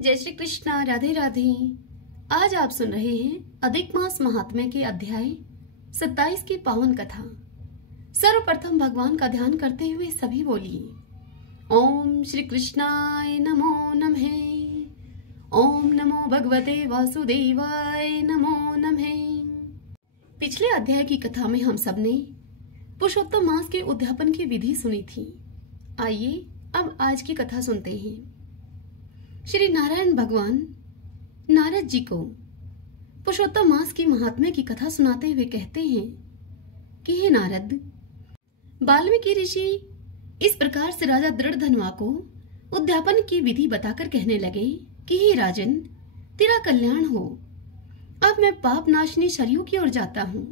जय श्री कृष्णा, राधे राधे। आज आप सुन रहे हैं अधिक मास महात्म्य के अध्याय 27 की पावन कथा। सर्वप्रथम भगवान का ध्यान करते हुए सभी बोलिए ओम श्री कृष्णाय नमो नमः। ओम नमो भगवते वासुदेवाय नमो नमः। पिछले अध्याय की कथा में हम सबने पुरुषोत्तम मास के उद्यापन की विधि सुनी थी। आइए अब आज की कथा सुनते हैं। श्री नारायण भगवान नारद जी को पुरुषोत्तम मास की महात्म्य की कथा सुनाते हुए कहते हैं कि हे नारद, वाल्मीकि ऋषि इस प्रकार से राजा दृढ़धनुआ को उद्यापन की विधि बताकर कहने लगे कि हे राजन, तेरा कल्याण हो। अब मैं पाप नाशनी शरयू की ओर जाता हूँ।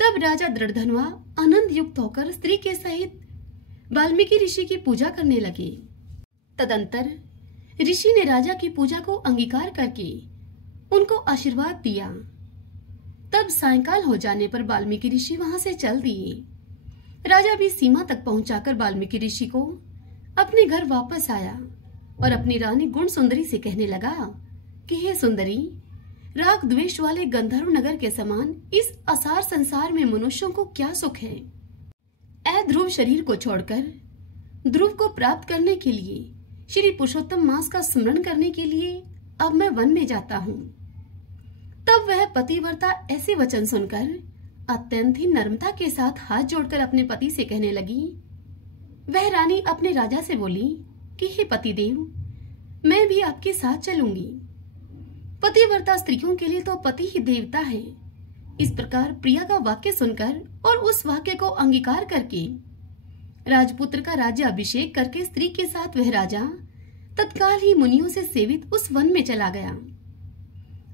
तब राजा दृढ़धनुआ आनंद युक्त होकर स्त्री के सहित वाल्मीकि ऋषि की पूजा करने लगे। तदंतर ऋषि ने राजा की पूजा को अंगीकार करके उनको आशीर्वाद दिया। तब सायंकाल हो जाने पर वाल्मीकि ऋषि वहां से चल दिए। राजा भी सीमा तक पहुंचाकर वाल्मीकि ऋषि को अपने घर वापस आया और अपनी रानी गुण सुंदरी से कहने लगा कि हे सुंदरी, राग द्वेष वाले गंधर्व नगर के समान इस असार संसार में मनुष्यों को क्या सुख है। ऐ ध्रुव शरीर को छोड़कर ध्रुव को प्राप्त करने के लिए, श्री पुरुषोत्तम मास का स्मरण करने के लिए अब मैं वन में जाता हूँ। तब वह पतिव्रता ऐसे वचन सुनकर अत्यंत ही नम्रता के साथ हाथ जोड़कर अपने पति से कहने लगी। वह रानी अपने राजा से बोली कि हे पतिदेव, मैं भी आपके साथ चलूंगी। पतिव्रता स्त्रियों के लिए तो पति ही देवता है। इस प्रकार प्रिया का वाक्य सुनकर और उस वाक्य को अंगीकार करके राजपुत्र का राज्य अभिषेक करके स्त्री के साथ वह राजा तत्काल ही मुनियों से सेवित उस वन में चला गया।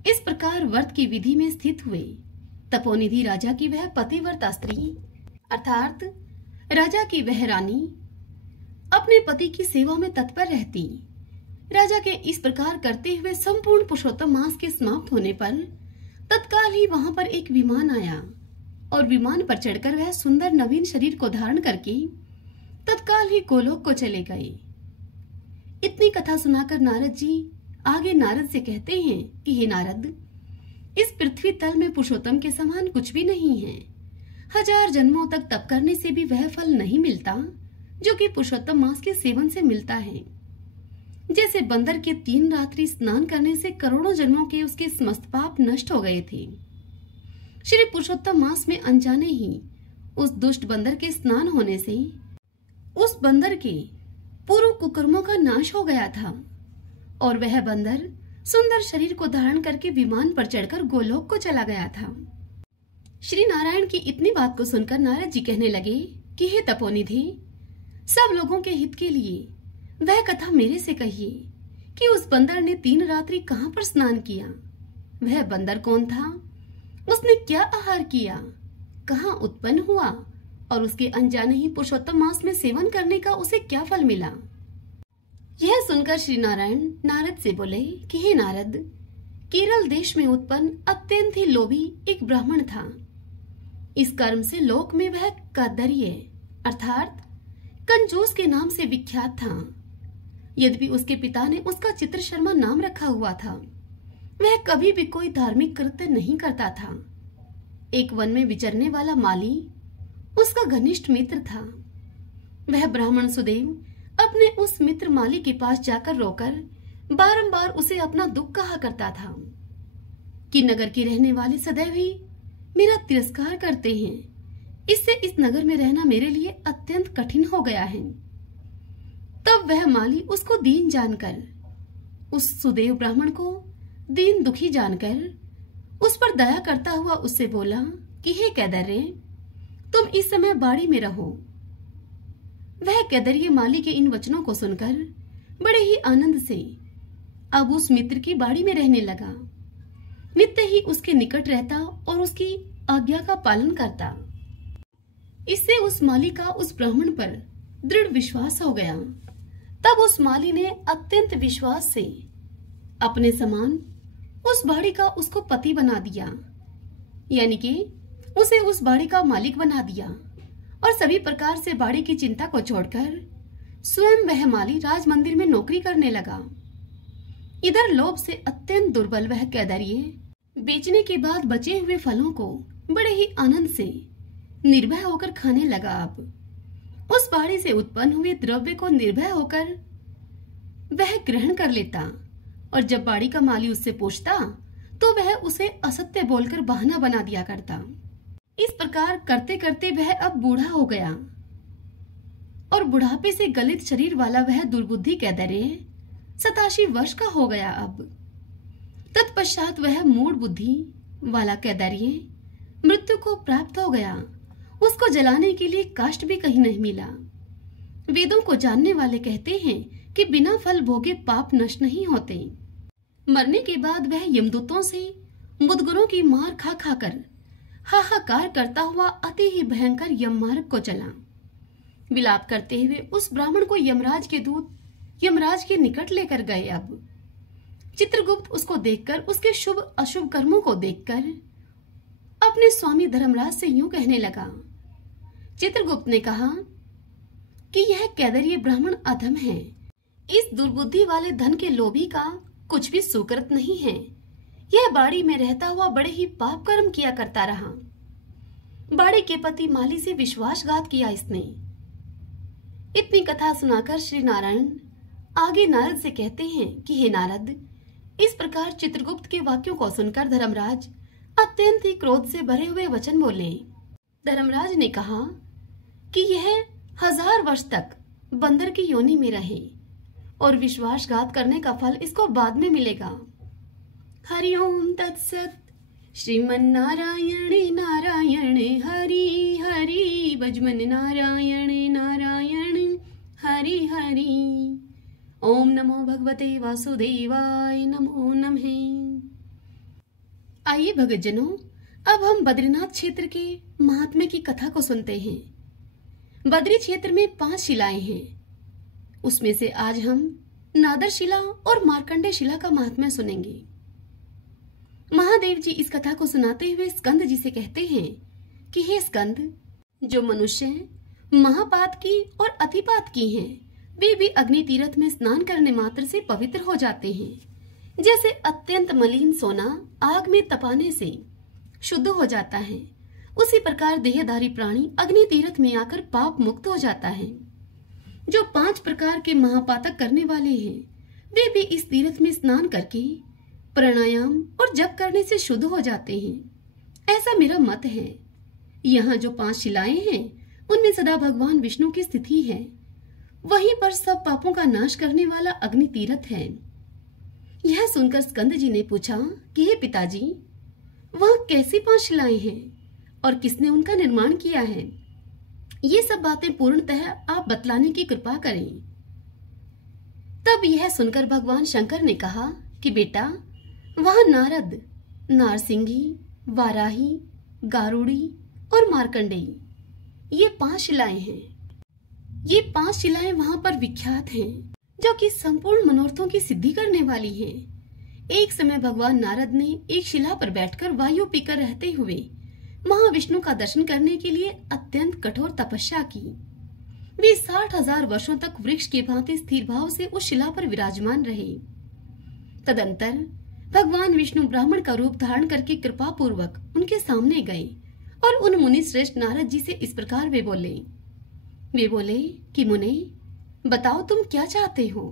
इस प्रकार व्रत की विधि में स्थित हुए तपोनिधि राजा की वह पतिव्रता स्त्री अर्थात राजा की वह रानी अपने पति की सेवा में तत्पर रहती। राजा के इस प्रकार करते हुए संपूर्ण पुरुषोत्तम मास के समाप्त होने पर तत्काल ही वहां पर एक विमान आया और विमान पर चढ़कर वह सुंदर नवीन शरीर को धारण करके तत्काल ही गोलोक को चले गए। इतनी कथा सुनाकर नारद जी आगे नारद से कहते हैं कि हे नारद, इस पृथ्वी तल में पुरुषोत्तम के समान कुछ भी नहीं है। 1000 जन्मों तक तप करने से भी वह फल नहीं मिलता जो कि पुरुषोत्तम मास के सेवन से मिलता है। जैसे बंदर के 3 रात्रि स्नान करने से करोड़ों जन्मों के उसके समस्त पाप नष्ट हो गए थे। श्री पुरुषोत्तम मास में अनजाने ही उस दुष्ट बंदर के स्नान होने से उस बंदर के पूर्व कुकर्मों का नाश हो गया था और वह बंदर सुंदर शरीर को धारण करके विमान पर चढ़कर गोलोक को चला गया था। श्री नारायण की इतनी बात को सुनकर नारद जी कहने लगे कि हे तपोनिधि, सब लोगों के हित के लिए वह कथा मेरे से कहिए कि उस बंदर ने 3 रात्रि कहां पर स्नान किया। वह बंदर कौन था, उसने क्या आहार किया, कहां उत्पन्न हुआ और उसके अनजाने ही पुरुषोत्तम मास में सेवन करने का उसे क्या फल मिला। यह सुनकर श्री नारायण नारद से बोले कि हे नारद, केरल देश में उत्पन्न अत्यंत ही लोभी एक ब्राह्मण था। इस कर्म से लोक में वह कादर्य अर्थात कंजूस के नाम से विख्यात था। यद्यपि उसके पिता ने उसका चित्र शर्मा नाम रखा हुआ था, वह कभी भी कोई धार्मिक कृत्य नहीं करता था। एक वन में विचरने वाला माली उसका घनिष्ठ मित्र था। वह ब्राह्मण सुदेव अपने उस मित्र माली के पास जाकर रोकर बारंबार उसे अपना दुख कहा करता था कि नगर के रहने वाले सदैव ही मेरा तिरस्कार करते हैं, इससे इस नगर में रहना मेरे लिए अत्यंत कठिन हो गया है। तब वह माली उसको दीन जानकर, उस सुदेव ब्राह्मण को दीन दुखी जानकर उस पर दया करता हुआ उससे बोला कि हे कैदर्य, तुम इस समय बाड़ी में रहो। वह कैदर्य माली के इन वचनों को सुनकर बड़े ही आनंद से अब उस मित्र की बाड़ी में रहने लगा। नित्य ही उसके निकट रहता और उसकी आज्ञा का पालन करता। इससे उस माली का उस ब्राह्मण पर दृढ़ विश्वास हो गया। तब उस माली ने अत्यंत विश्वास से अपने समान उस बाड़ी का उसको पति बना दिया, यानी कि उसे उस बाड़ी का मालिक बना दिया और सभी प्रकार से बाड़ी की चिंता को छोड़कर स्वयं वह माली राज मंदिर में नौकरी करने लगा। इधर लोभ से अत्यंत दुर्बल वह कैदरिये बेचने के बाद बचे हुए फलों को बड़े ही आनंद से निर्भय होकर खाने लगा। अब उस बाड़ी से उत्पन्न हुए द्रव्य को निर्भय होकर वह ग्रहण कर लेता, और जब बाड़ी का माली उससे पूछता तो वह उसे असत्य बोलकर बहाना बना दिया करता। इस प्रकार करते करते वह अब बूढ़ा हो गया, और बुढ़ापे से गलित शरीर वाला वह दुर्बुद्धि कैदर्य 87 वर्ष का हो गया। अब तत्पश्चात वह मूढ़ बुद्धि वाला कैदर्य मृत्यु को प्राप्त हो गया। उसको जलाने के लिए काष्ठ भी कहीं नहीं मिला। वेदों को जानने वाले कहते हैं कि बिना फल भोगे पाप नष्ट नहीं होते। मरने के बाद वह यमदूतों से मुदगरों की मार खा खाकर हाहाकार करता हुआ अति ही भयंकर यम मार्ग को चला। विलाप करते हुए उस ब्राह्मण को यमराज के दूत यमराज के निकट लेकर गए। अब चित्रगुप्त उसको देखकर, उसके शुभ अशुभ कर्मों को देखकर अपने स्वामी धर्मराज से यूं कहने लगा। चित्रगुप्त ने कहा कि यह कैदर्य ब्राह्मण अधम है। इस दुर्बुद्धि वाले धन के लोभी का कुछ भी सुकृत नहीं है। यह बाड़ी में रहता हुआ बड़े ही पाप कर्म किया करता रहा। बाड़ी के पति माली से विश्वासघात किया इसने। इतनी कथा सुनाकर श्री नारायण आगे नारद से कहते हैं कि हे नारद, इस प्रकार चित्रगुप्त के वाक्यों को सुनकर धर्मराज अत्यंत ही क्रोध से भरे हुए वचन बोले। धर्मराज ने कहा कि यह 1000 वर्ष तक बंदर की योनि में रहे और विश्वासघात करने का फल इसको बाद में मिलेगा। हरिओम तत्सत। श्रीमन्नारायणे नारायणे हरि हरि भजमन नारायणे नारायण हरि हरि। ओम नमो भगवते वासुदेवाय नमो नमः। आइए भगतजनों, अब हम बद्रीनाथ क्षेत्र के महात्म्य की कथा को सुनते हैं। बद्री क्षेत्र में 5 शिलाएं हैं। उसमें से आज हम नादर शिला और मार्कंडे शिला का महात्म्य सुनेंगे। महादेव जी इस कथा को सुनाते हुए स्कंद जी से कहते हैं कि हे स्कंद, जो मनुष्य महापात की और अतिपात की हैं, वे भी अग्नि तीर्थ में स्नान करने मात्र से पवित्र हो जाते हैं। जैसे अत्यंत मलिन सोना आग में तपाने से शुद्ध हो जाता है, उसी प्रकार देहधारी प्राणी अग्नि तीर्थ में आकर पाप मुक्त हो जाता है। जो 5 प्रकार के महापातक करने वाले हैं, वे भी इस तीर्थ में स्नान करके प्राणायाम और जप करने से शुद्ध हो जाते हैं। ऐसा मेरा मत है। यहाँ जो 5 शिलाएं हैं, उनमें सदा भगवान विष्णु की स्थिति है। वहीं पर सब पापों का नाश करने वाला अग्नि तीर्थ है। यह सुनकर स्कंद जी ने पूछा कि हे पिताजी, वहाँ कैसी 5 शिलाएं हैं और किसने उनका निर्माण किया है? ये सब बातें पूर्णतः आप बतलाने की कृपा करें। तब यह सुनकर भगवान शंकर ने कहा कि बेटा, वहाँ नारद, नारसिंही, वाराही, गारुड़ी और मार्कंडेयी, ये 5 शिलाएं हैं। ये 5 शिलाएं वहां पर विख्यात हैं, जो कि संपूर्ण मनोरथों की सिद्धि करने वाली हैं। एक समय भगवान नारद ने एक शिला पर बैठकर वायु पीकर रहते हुए महाविष्णु का दर्शन करने के लिए अत्यंत कठोर तपस्या की। वे 60,000 वर्षों तक वृक्ष के भांति स्थिर भाव से उस शिला पर विराजमान रहे। तदंतर भगवान विष्णु ब्राह्मण का रूप धारण करके कृपा पूर्वक उनके सामने गए और उन मुनि श्रेष्ठ नारद जी से इस प्रकार वे बोले कि मुने, बताओ तुम क्या चाहते हो?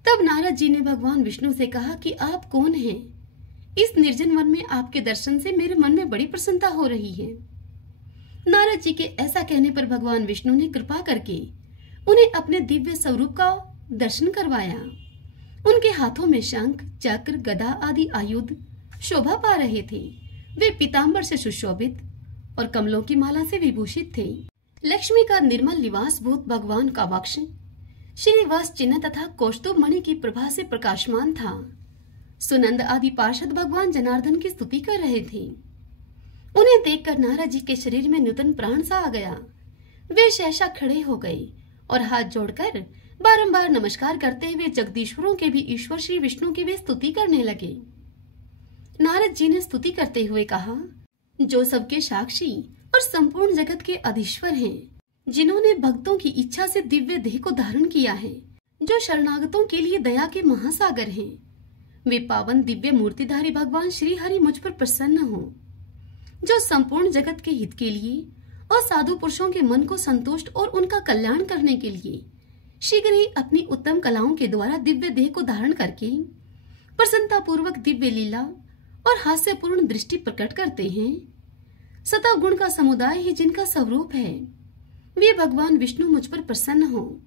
तब नारद जी ने भगवान विष्णु से कहा कि आप कौन हैं? इस निर्जन वन में आपके दर्शन से मेरे मन में बड़ी प्रसन्नता हो रही है। नारद जी के ऐसा कहने पर भगवान विष्णु ने कृपा करके उन्हें अपने दिव्य स्वरूप का दर्शन करवाया। उनके हाथों में शंख, चक्र, गदा आदि आयुध शोभा पा रहे थे। वे पीतांबर से सुशोभित और कमलों की माला से विभूषित थे। लक्ष्मी का निर्मल निवास भूत भगवान का वक्ष श्रीनिवास चिन्ह तथा कौस्तुभ मणि की प्रभा से प्रकाशमान था। सुनंद आदि पार्षद भगवान जनार्दन की स्तुति कर रहे थे। उन्हें देखकर नारद जी के शरीर में नूतन प्राण सा आ गया। वे सहसा खड़े हो गए और हाथ जोड़कर बारंबार नमस्कार करते हुए जगदीश्वरों के भी ईश्वर श्री विष्णु की वे स्तुति करने लगे। नारद जी ने स्तुति करते हुए कहा, जो सबके साक्षी और संपूर्ण जगत के अधीश्वर हैं, जिन्होंने भक्तों की इच्छा से दिव्य देह को धारण किया है, जो शरणागतों के लिए दया के महासागर हैं, वे पावन दिव्य मूर्तिधारी भगवान श्री हरि मुझ पर प्रसन्न हो, जो संपूर्ण जगत के हित के लिए और साधु पुरुषों के मन को संतुष्ट और उनका कल्याण करने के लिए शीघ्र ही अपनी उत्तम कलाओं के द्वारा दिव्य देह को धारण करके प्रसन्नता पूर्वक दिव्य लीला और हास्यपूर्ण दृष्टि प्रकट करते हैं। सतव गुण का समुदाय ही जिनका स्वरूप है, वे भगवान विष्णु मुझ पर प्रसन्न हो,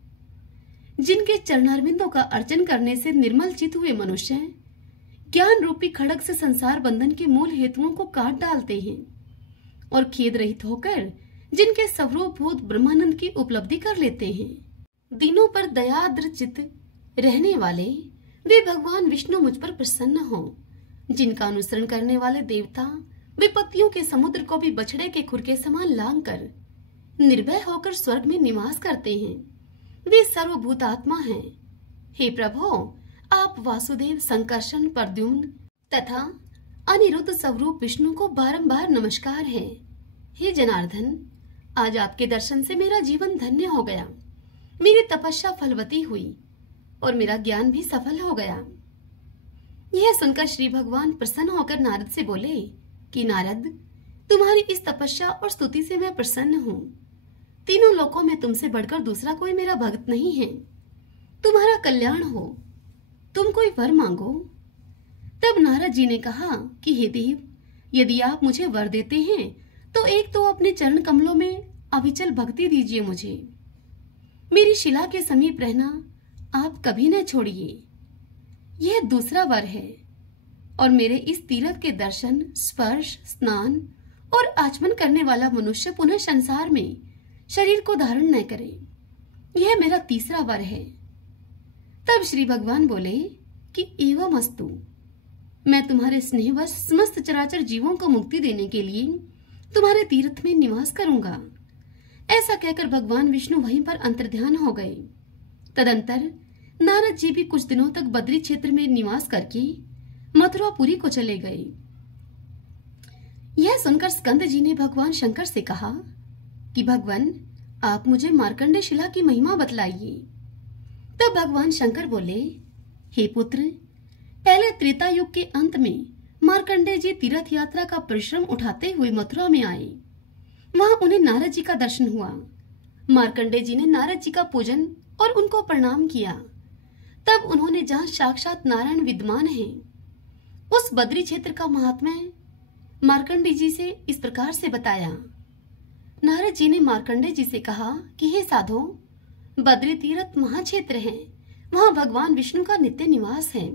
जिनके चरणारविंदों का अर्चन करने से निर्मल चित हुए मनुष्य ज्ञान रूपी खड़ग से संसार बंधन के मूल हेतुओं को काट डालते हैं और खेद रहित होकर जिनके स्वरूपभूत ब्रह्मानंद की उपलब्धि कर लेते हैं। दिनों पर दयाद्र चित रहने वाले वे भगवान विष्णु मुझ पर प्रसन्न हो, जिनका अनुसरण करने वाले देवता विपत्तियों के समुद्र को भी बछड़े के खुर के समान लांग कर निर्भय होकर स्वर्ग में निवास करते हैं। वे सर्वभूतात्मा हैं। हे प्रभु, आप वासुदेव, संकर्षण, प्रद्युम्न तथा अनिरुद्ध स्वरूप विष्णु को बारंबार नमस्कार है। हे जनार्दन, आज आपके दर्शन से मेरा जीवन धन्य हो गया, मेरी तपस्या फलवती हुई और मेरा ज्ञान भी सफल हो गया। यह सुनकर श्री भगवान प्रसन्न होकर नारद से बोले कि नारद, तुम्हारी इस तपस्या और स्तुति से मैं प्रसन्न हूँ। तीनों लोकों में तुमसे बढ़कर दूसरा कोई मेरा भक्त नहीं है। तुम्हारा कल्याण हो, तुम कोई वर मांगो। तब नारद जी ने कहा कि हे देव, यदि आप मुझे वर देते हैं तो एक तो अपने चरण कमलों में अविचल भक्ति दीजिए मुझे, मेरी शिला के समीप रहना आप कभी न छोड़िए, यह दूसरा वर है। और मेरे इस तीर्थ के दर्शन, स्पर्श, स्नान और आचमन करने वाला मनुष्य पुनः संसार में शरीर को धारण न करे, यह मेरा तीसरा वर है। तब श्री भगवान बोले कि एवं अस्तु, मैं तुम्हारे स्नेहवश समस्त चराचर जीवों को मुक्ति देने के लिए तुम्हारे तीर्थ में निवास करूंगा। ऐसा कहकर भगवान विष्णु वहीं पर अंतर्ध्यान हो गए। तदंतर नारद जी भी कुछ दिनों तक बद्री क्षेत्र में निवास करके मथुरापुरी को चले गए। यह सुनकर स्कंद जी ने भगवान शंकर से कहा कि भगवान, आप मुझे मार्कंडे शिला की महिमा बतलाइए। तब भगवान शंकर बोले, हे पुत्र, पहले त्रेता युग के अंत में मार्कंडे जी तीर्थ यात्रा का परिश्रम उठाते हुए मथुरा में आए। वहां उन्हें नारद जी का दर्शन हुआ। मार्कंडे जी ने नारद जी का पूजन और उनको प्रणाम किया। तब उन्होंने जहां साक्षात नारायण विद्यमान है, उस बद्री क्षेत्र का महात्म्य मार्कंडे जी से इस प्रकार से बताया। नारद जी ने मार्कंडे जी से कहा कि हे साधो, बद्री तीर्थ महाक्षेत्र है, वहां भगवान विष्णु का नित्य निवास है,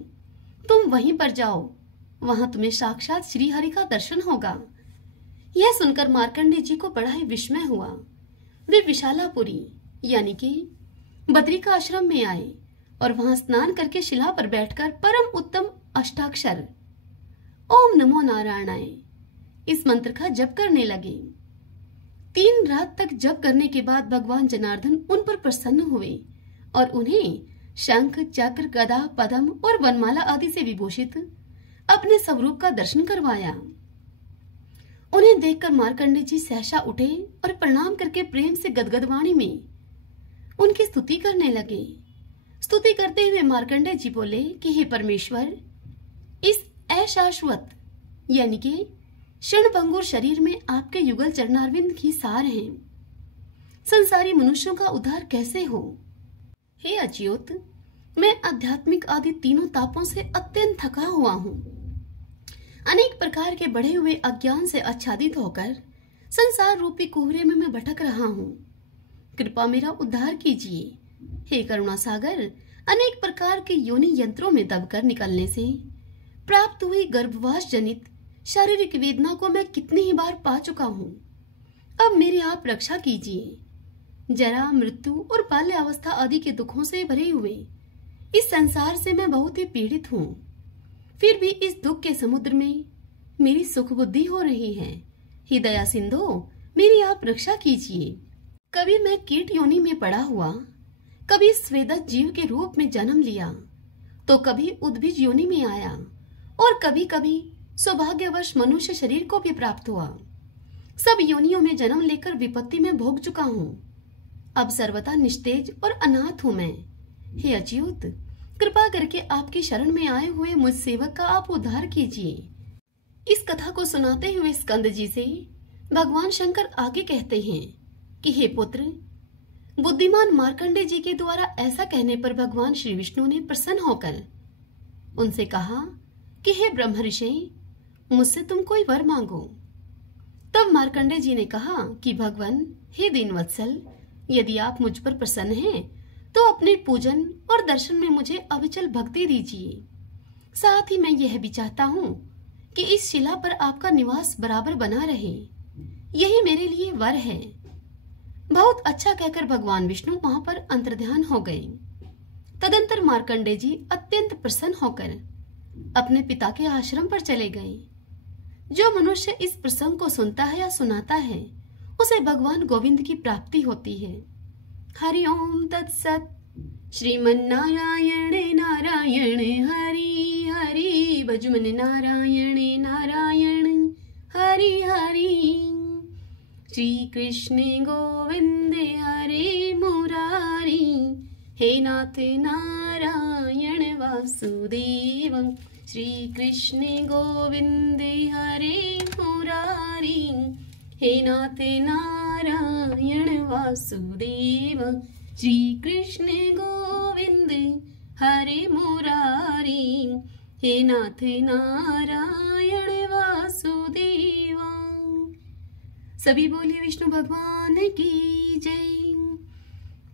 तुम वहीं पर जाओ, वहां तुम्हें साक्षात श्री हरि का दर्शन होगा। यह सुनकर मार्कंडे जी को बड़ा ही विस्मय हुआ। वे विशालापुरी यानी कि बद्री का आश्रम में आए और वहां स्नान करके शिला पर बैठकर परम उत्तम अष्टाक्षर ओम नमो नारायणाय इस मंत्र का जप करने लगे। 3 रात तक जप करने के बाद भगवान जनार्दन उन पर प्रसन्न हुए और उन्हें शंख, चक्र, गदा, पद्म और वनमाला आदि से विभूषित अपने स्वरूप का दर्शन करवाया। उन्हें देखकर मार्कंडे जी सहसा उठे और प्रणाम करके प्रेम से गदगद वाणी में उनकी स्तुति करने लगे। स्तुति करते हुए मार्कंडे जी बोले कि हे परमेश्वर, इस अशाश्वत यानी कि क्षणभंगुर शरीर में आपके युगल चरणारविंद ही सार हैं। संसारी मनुष्यों का उद्धार कैसे हो? हे अच्युत, मैं आध्यात्मिक आदि तीनों तापों से अत्यंत थका हुआ हूँ। अनेक प्रकार के बढ़े हुए अज्ञान से आच्छादित होकर संसार रूपी कुहरे में मैं भटक रहा हूँ। कृपा मेरा उद्धार कीजिए। हे करुणा सागर, अनेक प्रकार के योनि यंत्रों में दबकर निकलने से प्राप्त हुई गर्भवास जनित शारीरिक वेदना को मैं कितनी ही बार पा चुका हूँ। अब मेरी आप रक्षा कीजिए। जरा, मृत्यु और बाल्यावस्था आदि के दुखों से भरे हुए इस संसार से मैं बहुत ही पीड़ित हूँ। फिर भी इस दुख के समुद्र में मेरी सुख बुद्धि हो रही है। हे दया सिंधु, मेरी आप रक्षा कीजिए। कभी मैं कीट योनि में पड़ा हुआ, कभी स्वेदक जीव के रूप में जन्म लिया, तो कभी उद्भिज योनि में आया और कभी कभी सौभाग्यवश मनुष्य शरीर को भी प्राप्त हुआ। सब योनियों में जन्म लेकर विपत्ति में भोग चुका हूँ। अब सर्वथा निस्तेज और अनाथ हूँ मैं। हे अच्युत, कृपा करके आपकी शरण में आए हुए मुझ सेवक का आप उद्धार कीजिए। इस कथा को सुनाते हुए स्कंद जी से भगवान शंकर आगे कहते हैं कि हे पुत्र, बुद्धिमान मार्कंडे जी के द्वारा ऐसा कहने पर भगवान श्री विष्णु ने प्रसन्न होकर उनसे कहा कि हे ब्रह्मर्षि, मुझसे तुम कोई वर मांगो। तब मार्कंडे जी ने कहा कि भगवान, हे दीनवत्सल, यदि आप मुझ पर प्रसन्न हैं तो अपने पूजन और दर्शन में मुझे अविचल भक्ति दीजिए। साथ ही मैं यह भी चाहता हूँ कि इस शिला पर आपका निवास बराबर बना रहे, यही मेरे लिए वर है। बहुत अच्छा कहकर भगवान विष्णु वहां पर अंतर्ध्यान हो गए। तदंतर मार्कंडे जी अत्यंत प्रसन्न होकर अपने पिता के आश्रम पर चले गए। जो मनुष्य इस प्रसंग को सुनता है या सुनाता है उसे भगवान गोविंद की प्राप्ति होती है। हरि ओम तत्सत। श्रीमन्नारायण नारायण हरि हरि, भजमन नारायण नारायण हरि हरि। श्री कृष्ण गोविंद हरे मुरारी, हे नाथ नारायण वासुदेव। श्री कृष्ण गोविंद हरे मुरारी, हे नाथ नारायण वासुदेव। श्री कृष्ण गोविंद हरे मुरारी, हे नाथ नारायण वासुदेव। सभी बोलिए विष्णु भगवान की जय।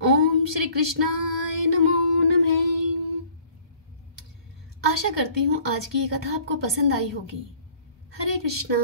ओम श्री कृष्णाय नमो नमः। आशा करती हूँ आज की ये कथा आपको पसंद आई होगी। हरे कृष्णा।